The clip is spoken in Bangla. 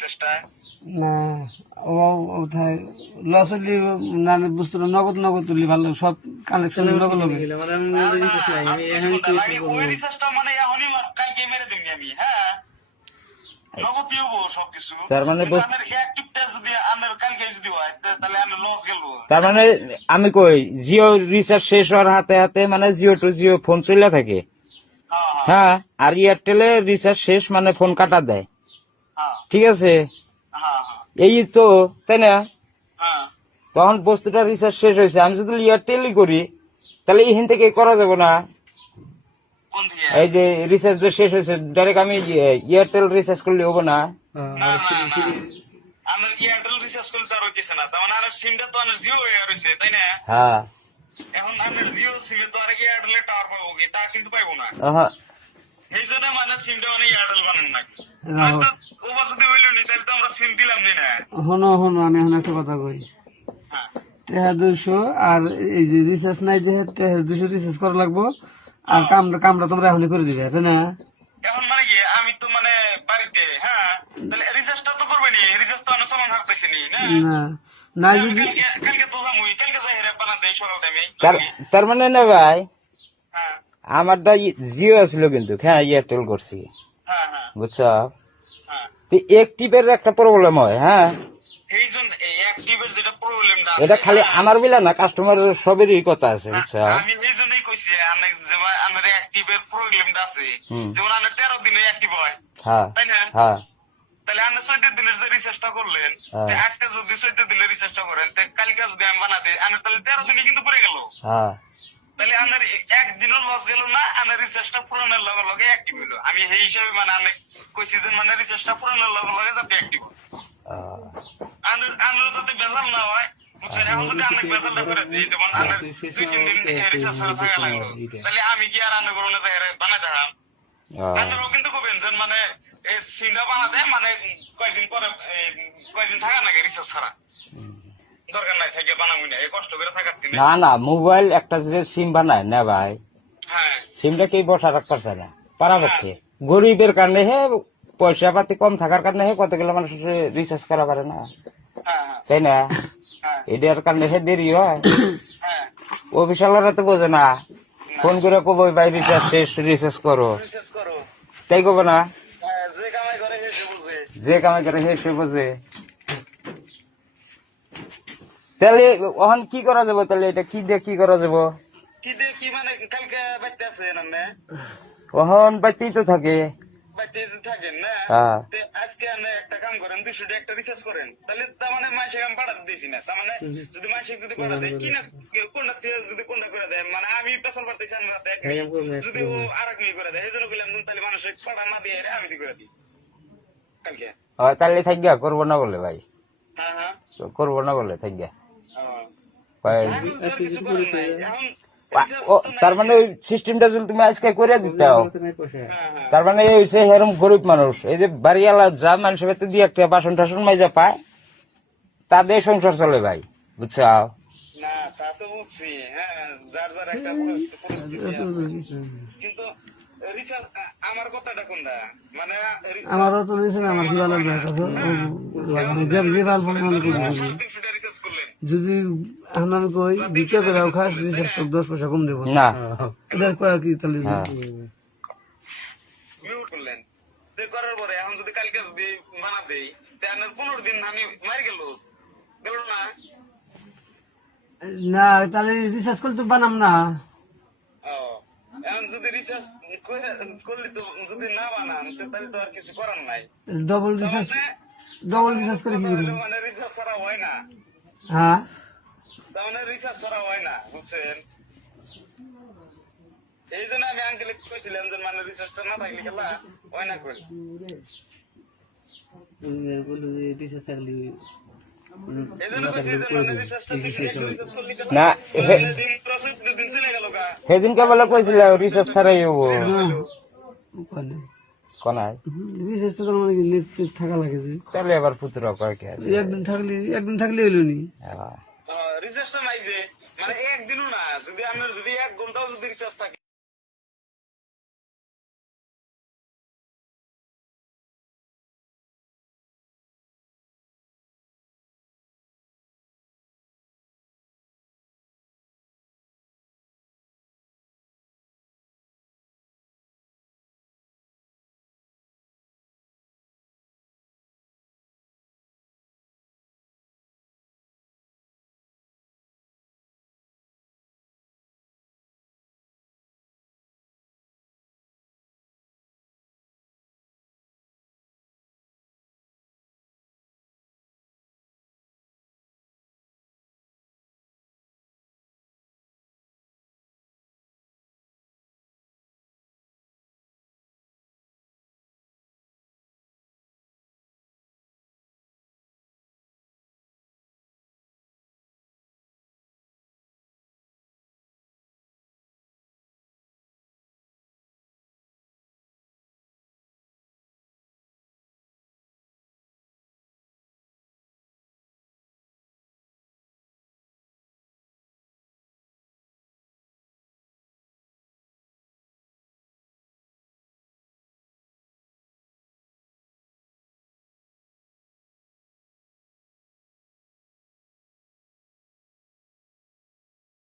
রিচার্জটা না ও কোথায় লস হইলে না বুঝতে নগদ নগদ তুললি ভালো সব কালেকশন নগদ হবে ওই রিচার্জটা মানে এখনই কালকে মেরে দিবি আমি হ্যাঁ নগদই হবো সবকিছু তার মানে আমার অ্যাক্টিভটা যদি আমার কালকে যদি হয় তাহলে আমি লস গেল তার মানে আমি কই জিও রিচার্জ শেষ হওয়ার হাতে হাতে মানে জিও টু জিও ফোন চলে থাকে হ্যাঁ আর এয়ারটেলে রিচার্জ শেষ মানে ফোন কাটা দেয় ঠিক আছে এই তো তাই না তখন বস্তুটা রিচার্জ শেষ হয়েছে আমি যদি এয়ারটেলই করি তাহলে এখান থেকে করা যাবে না এই যে রিচার্জ যে শেষ হয়েছে ডাইরেক্ট আমি এয়ারটেল রিচার্জ করলে হবো না আমার এয়ারটেল রিচার্জ করতে আর হইতেছে না তার মানে আমার সিমটা তো আমার জিও হয়ে রয়েছে তাই না হ্যাঁ এখন আমার জিও সিমে তো আর এয়ারটেলে টাওয়ার পাবো কি তা কিন্তু পাইবো না এই জন্য মানে সিমটা মানে এয়ারটেল বানান না ওবা যদি হইলো নি তাহলে তো আমরা সিম দিলাম না হনো আমি এখন একটা কথা কই টেহা 200 আর এই যে রিচার্জ নাই যে টেহা 200 রিচার্জ করা লাগবো আর কামটা তোমরা এখনই করে দিবে তাই না এখন মানে কি আমি তো মানে বাড়িতে হ্যাঁ তাহলে রিচার্জটা তো করবে নি রিচার্জ তো আমি সামান রাখতেছি নি না না যদি কালকে তো যামুই কালকে যাই রে বানা দেই সকাল টাইমে তার মানে না ভাই আমারটা জিও আসলো কিন্তু হ্যাঁ এয়ারটেল করছি বুঝছো অ্যাক্টিভের একটা প্রবলেম হয় হ্যাঁ এই জন্য অ্যাক্টিভের যেটা প্রবলেমটা এটা খালি আমার বিলা না কাস্টমারের সবেরই কথা আছে বুঝছো আমি এই জন্যই কইছি আমার অ্যাক্টিভের প্রবলেমটা আছে যেমন আমার 13 দিনে অ্যাক্টিভ হয় তাই না তাহলে আমরা 14 দিনের যে রিচার্জটা করলেন আজকে যদি 14 দিনের রিচার্জটা করেন কালকে যদি আমি বানা দিই আমি তাহলে 13 দিনে কিন্তু পড়ে গেল তাহলে আমার একদিনও লস গেল না আমার রিচার্জটা পুরানোর লগে লগে অ্যাক্টিভ হইলো আমি এই হিসাবে মানে আমি কইছি যে মানে রিচার্জটা পুরানোর লগে লগে যাতে অ্যাক্টিভ হয় আমার যাতে বেজাল না হয় বুঝছেন এখন যদি আমি বেজালটা করে দিই যেমন আমার 2-3 দিন রিচার্জ ছাড়া থাকা লাগলো তাহলে আমি কি আর আন্না করোনা যাই বানাতে হাম আপনারাও কিন্তু করবেন যে মানে এই সিমটা বানাতে মানে কয়েকদিন থাকা লাগে রিচার্জ ছাড়া দরকার নাই থেকে বানাবো না এই কষ্ট করে থাকার দিন না মোবাইল একটা যে সিম বানায় না ভাই সিমটা কি বসা রাখতে পারছে না পারাপক্ষে গরিবের কারণে হে পয়সা পাতি কম থাকার কারণে হে কতগুলো মানুষ রিচার্জ করা পারে না তাই না এটার কারণে হে দেরি হয় অফিসালরা তো বোঝে না ফোন করে কবো ভাই রিচার্জ শেষ রিচার্জ করো তাই কব না যে কামাই করে হে সে বোঝে তাহলে ওখান কি করা যাবো তাহলে এটা কি দিয়ে কি করা যাবো কি মানে কালকে বাইতে আছে না ওখান বাইতেই তো থাকে বাইতে থাকেন না আজকে আপনি একটা কাম করেন 200 একটা রিচার্জ করেন তাহলে তার মানে মাসে আমি পাঠাতে দিছি না তার মানে যদি মাসে যদি পাঠা দেয় কি না কোনটা যদি কোনটা করে দেয় মানে আমি পেছন পারতেছি আমি যদি ও আর এক করে দেয় এই জন্য বললাম তাহলে মানুষের পাঠা না দিয়ে আমি করে দিই কালকে তাহলে থাকিয়া করবো না বলে ভাই করবো না বলে থাকিয়া তার মানে ওই সিস্টেমটা যদি তুমি আজকে করে দিতে তার মানে এই হচ্ছে এরকম গরিব মানুষ এই যে বাড়িওয়ালা যা মানুষের ভেতর দিয়ে একটা বাসন টাসন মাইজা পায় তাদের সংসার চলে ভাই বুঝছো কিন্তু আমার কথাটা কোনটা মানে আমারও তো নিয়েছেন আমার কি ভালো যদি আমি কই দ্বিতীয় করে খাস রিচার্জ 10 পয়সা কম দেবো না এটার কয়া কি তাহলে করলেন করার পরে এখন যদি কালকে যদি বানা দেই তাহলে 15 দিন আমি মারি গেল না তাহলে রিচার্জ করলে তো বানাম না এখন যদি রিচার্জ করলে তো যদি না বানান তাহলে তো আর কিছু করার নাই ডবল রিচার্জ করে কি করবেন মানে রিচার্জ করা হয় না তার মানে রিচার্জ করা হয় না বুঝছেন এই জন্য আমি আঙ্কেল কইছিলাম যে মানে রিচার্জটা না থাকলে খেলা হয় না করি না সেদিনকে বলে কইছিল রিচার্জ ছাড়াই হবো কোনায় রিচার্জ তো মানে নেট থাকা লাগে যে তাহলে আবার পুত্র কয় কি আছে একদিন থাকলে হইলো নি রিচার্জটা নাই যে মানে একদিনও না যদি আপনার যদি 1 ঘন্টাও যদি রিচার্জ থাকে